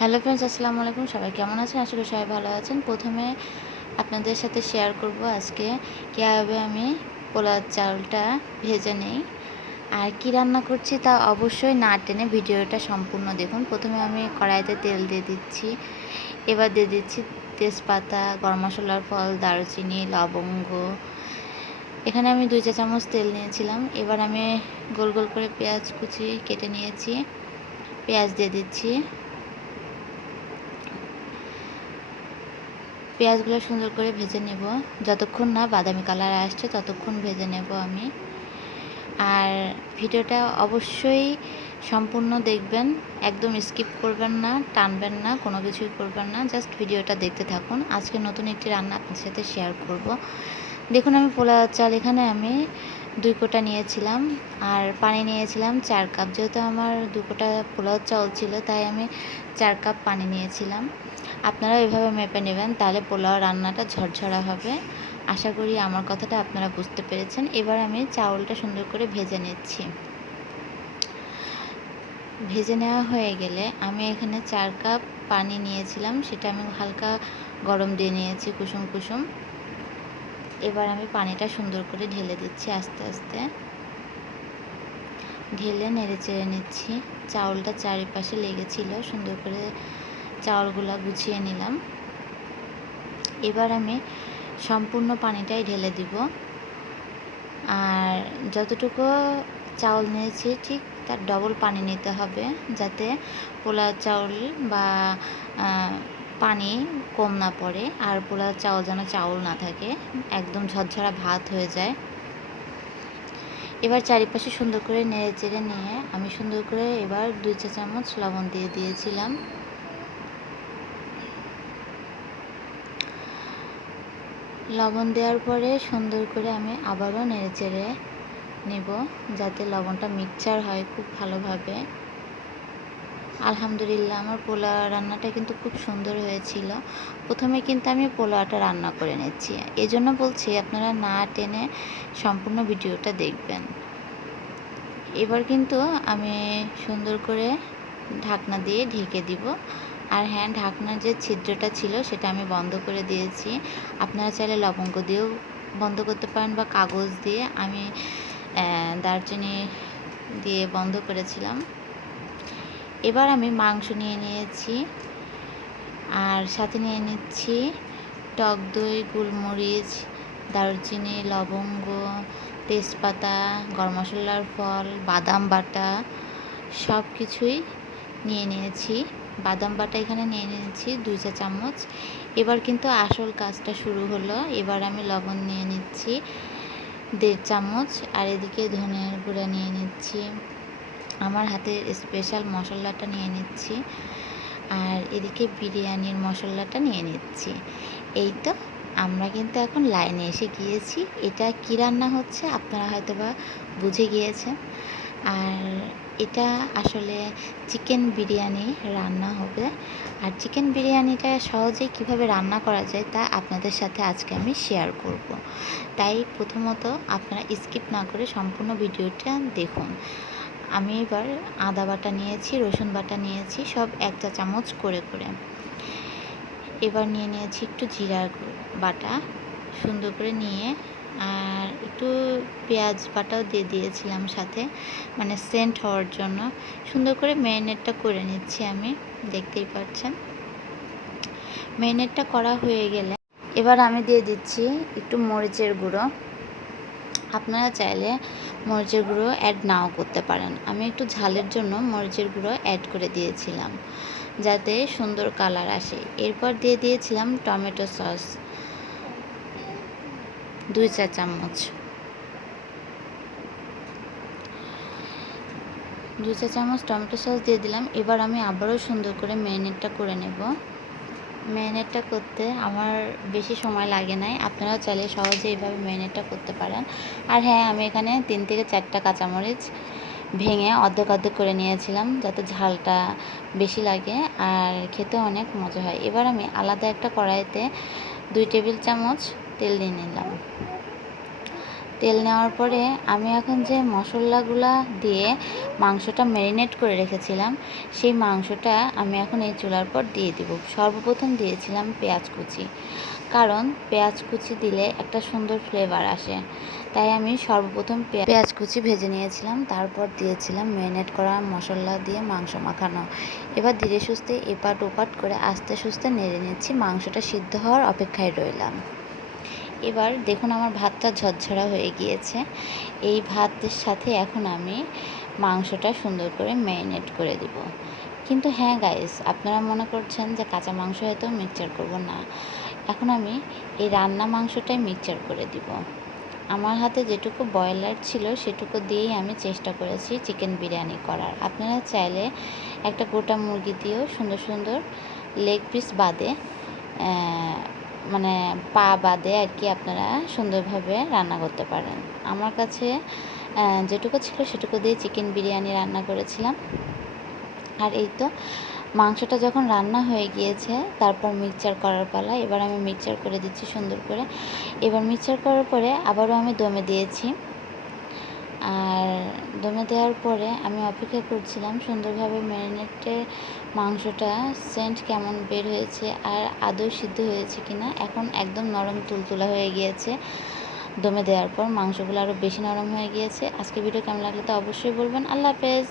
Hello friends, আসসালামু আলাইকুম। সবাই কেমন আছেন? আশা করি সবাই ভালো আছেন। প্রথমে আপনাদের সাথে শেয়ার করব আজকে কীভাবে আমি পোলাও চালটা ভেজে নেই আর কি রান্না করছি তা অবশ্যই না টেনে ভিডিওটা সম্পূর্ণ দেখুন। প্রথমে আমি কড়াইতে তেল দিয়ে দিচ্ছি, এবার দিয়ে দিচ্ছি তেজপাতা, গরম মশলার ফল, দারুচিনি, লবঙ্গ। এখানে আমি 2 চা চামচ তেল নিয়েছিলাম। এবার আমি গোল গোল করে পেঁয়াজ কুচি কেটে নিয়েছি, পেঁয়াজ দিয়ে দিচ্ছি। পেঁয়াজগুলো সুন্দর করে ভেজে নেব, যতক্ষণ না বাদামি কালার আসছে ততক্ষণ ভেজে নেব আমি। আর ভিডিওটা অবশ্যই সম্পূর্ণ দেখবেন, একদম স্কিপ করবেন না, টানবেন না, কোনো কিছুই করবেন না, জাস্ট ভিডিওটা দেখতে থাকুন। আজকে নতুন একটি রান্না আপনাদের সাথে শেয়ার করব। দেখুন, আমি পোলাও চাল এখানে আমি 2 কোটা নিয়েছিলাম আর পানি নিয়েছিলাম 4 কাপ। যেহেতু আমার 2 কোটা পোলাও চাল ছিল তাই আমি 4 কাপ পানি নিয়েছিলাম। আপনারা এভাবে মেপে নেবেন, তাহলে পোলাও রান্নাটা ঝরঝরা হবে। আশা করি আমার কথাটা আপনারা বুঝতে পেরেছেন। এবার আমি চাউলটা সুন্দর করে ভেজে নিচ্ছি। ভেজে নেওয়া হয়ে গেলে আমি এখানে 4 কাপ পানি নিয়েছিলাম, সেটা আমি হালকা গরম দিয়ে নিয়েছি কুসুম কুসুম। এবার আমি পানিটা সুন্দর করে ঢেলে দিচ্ছি আস্তে আস্তে, ঢেলে নেড়ে চেড়ে নিচ্ছি। চাউলটা চারিপাশে লেগেছিল, সুন্দর করে চাউলগুলো গুছিয়ে নিলাম। এবার আমি সম্পূর্ণ পানিটাই ঢেলে দিব। আর যতটুকু চাউল নিয়েছি ঠিক তার ডবল পানি নিতে হবে, যাতে পোলাও চাউল বা পানি কম না পড়ে আর পোলাও চাউল যেন চাউল না থাকে, একদম ঝরঝরা ভাত হয়ে যায়। এবার চারিপাশে সুন্দর করে নেড়ে চেড়ে নিয়ে আমি সুন্দর করে এবার 2 চা চামচ লবণ দিয়ে দিয়েছিলাম। লবণ দেওয়ার পরে সুন্দর করে আমি আবারও নেড়ে চেড়ে নেব, যাতে লবণটা মিক্সচার হয় খুব ভালোভাবে। আলহামদুলিল্লাহ, আমার পোলাও রান্নাটা কিন্তু খুব সুন্দর হয়েছিল। প্রথমে কিন্তু আমি পোলাওটা রান্না করে নিচ্ছি, এজন্য বলছি আপনারা না টেনে সম্পূর্ণ ভিডিওটা দেখবেন। এবার কিন্তু আমি সুন্দর করে ঢাকনা দিয়ে ঢেকে দিব। আর হ্যাঁ, ঢাকনার যে ছিদ্রটা ছিল সেটা আমি বন্ধ করে দিয়েছি। আপনারা চাইলে লবঙ্গ দিয়েও বন্ধ করতে পারেন বা কাগজ দিয়ে। আমি দারচিনি দিয়ে বন্ধ করেছিলাম। এবার আমি মাংস নিয়ে নিয়েছি আর সাথে নিয়ে নিচ্ছি টক দই, গোলমরিচ, দারুচিনি, লবঙ্গ, তেজপাতা, গরম মশলার ফল, বাদাম বাটা, সব কিছুই নিয়ে নিয়েছি। বাদাম বাটা এখানে নিয়ে নিয়েছি 2 চা চামচ। এবার কিন্তু আসল কাজটা শুরু হলো। এবার আমি লবণ নিয়ে নিচ্ছি 1.5 চামচ আর এদিকে ধনিয়ার গুঁড়া নিয়ে নিচ্ছি, আমার হাতের স্পেশাল মশলাটা নিয়ে নিচ্ছি, আর এদিকে বিরিয়ানির মশলাটা নিয়ে নিচ্ছি। এই তো, আমরা কিন্তু এখন লাইনে এসে গিয়েছি। এটা কি রান্না হচ্ছে আপনারা হয়তো বা বুঝে গিয়েছেন। আর এটা আসলে চিকেন বিরিয়ানি রান্না হবে। আর চিকেন বিরিয়ানিটা সহজেই কিভাবে রান্না করা যায় তা আপনাদের সাথে আজকে আমি শেয়ার করব। তাই প্রথমত আপনারা স্কিপ না করে সম্পূর্ণ ভিডিওটা দেখুন। আমি এবার আদা বাটা নিয়েছি, রসুন বাটা নিয়েছি, সব 1 চা চামচ করে করে। এবার নিয়ে নিয়েছি একটু জিরার বাটা, সুন্দর করে নিয়ে আর একটু পেঁয়াজ বাটাও দিয়ে দিয়েছিলাম সাথে, মানে সেন্ট হওয়ার জন্য। সুন্দর করে ম্যারিনেটটা করে নিচ্ছি আমি, দেখতেই পাচ্ছেন। ম্যারিনেটটা করা হয়ে গেলে এবার আমি দিয়ে দিচ্ছি একটু মরিচের গুঁড়ো। আপনারা চাইলে মরিচের গুঁড়ো অ্যাড নাও করতে পারেন। আমি একটু ঝালের জন্য মরিচের গুঁড়ো অ্যাড করে দিয়েছিলাম, যাতে সুন্দর কালার আসে। এরপর দিয়ে দিয়েছিলাম টমেটো সস 2 চা চামচ। 2 চা চামচ টমেটো সস দিয়ে দিলাম। এবার আমি আবারও সুন্দর করে ম্যারিনেটটা করে নেব। ম্যারিনেটটা করতে আমার বেশি সময় লাগে নাই, আপনারাও চাইলে সহজে এইভাবে ম্যারিনেটটা করতে পারেন। আর হ্যাঁ, আমি এখানে 3 থেকে 4টা কাঁচামরিচ ভেঙে অর্ধেক অর্ধেক করে নিয়েছিলাম, যাতে ঝালটা বেশি লাগে আর খেতে অনেক মজা হয়। এবার আমি আলাদা একটা কড়াইতে 2 টেবিল চামচ তেল দিয়ে নিলাম। তেল নেওয়ার পরে আমি এখন যে মশলাগুলা দিয়ে মাংসটা ম্যারিনেট করে রেখেছিলাম, সেই মাংসটা আমি এখন এই চুলার পর দিয়ে দিব। সর্বপ্রথম দিয়েছিলাম পেঁয়াজ কুচি, কারণ পেঁয়াজ কুচি দিলে একটা সুন্দর ফ্লেভার আসে। তাই আমি সর্বপ্রথম পেঁয়াজ কুচি ভেজে নিয়েছিলাম, তারপর দিয়েছিলাম ম্যারিনেট করা মশলা দিয়ে মাংস মাখানো। এবার ধীরে সুস্থে এপাট ওপাট করে আস্তে সুস্থে নেড়ে নিচ্ছি, মাংসটা সিদ্ধ হওয়ার অপেক্ষায় রইলাম। এবার দেখুন আমার ভাতটা ঝরঝরা হয়ে গিয়েছে। এই ভাতের সাথে এখন আমি মাংসটা সুন্দর করে ম্যারিনেট করে দিব। কিন্তু হ্যাঁ গাইস, আপনারা মনে করছেন যে কাঁচা মাংস হয়তো মিক্সচার করব না, এখন আমি এই রান্না মাংসটাই মিক্সচার করে দিব। আমার হাতে যেটুকু ব্রয়লার ছিল সেটুকু দিয়েই আমি চেষ্টা করেছি চিকেন বিরিয়ানি করার। আপনারা চাইলে একটা গোটা মুরগি দিয়েও সুন্দর সুন্দর লেগ পিস বাদে মানে পা বাদে আর কি আপনারা সুন্দরভাবে রান্না করতে পারেন। আমার কাছে যেটুকু ছিল সেটুকু দিয়ে চিকেন বিরিয়ানি রান্না করেছিলাম। আর এই তো মাংসটা যখন রান্না হয়ে গিয়েছে, তারপর মিক্সচার করার পালা। এবার আমি মিক্সচার করে দিচ্ছি সুন্দর করে। এবার মিক্সচার করার পরে আবারও আমি দমে দিয়েছি। আর দমে দেওয়ার পরে আমি অপেক্ষা করছিলাম সুন্দরভাবে ম্যারিনেটে মাংসটা সেন্ট কেমন বের হয়েছে আর আদৌ সিদ্ধ হয়েছে কিনা। এখন একদম নরম তুলতুলা হয়ে গিয়েছে। দমে দেওয়ার পর মাংসগুলো আরও বেশি নরম হয়ে গিয়েছে। আজকে ভিডিও কেমন লাগলে তো অবশ্যই বলবেন। আল্লাহ হাফেজ।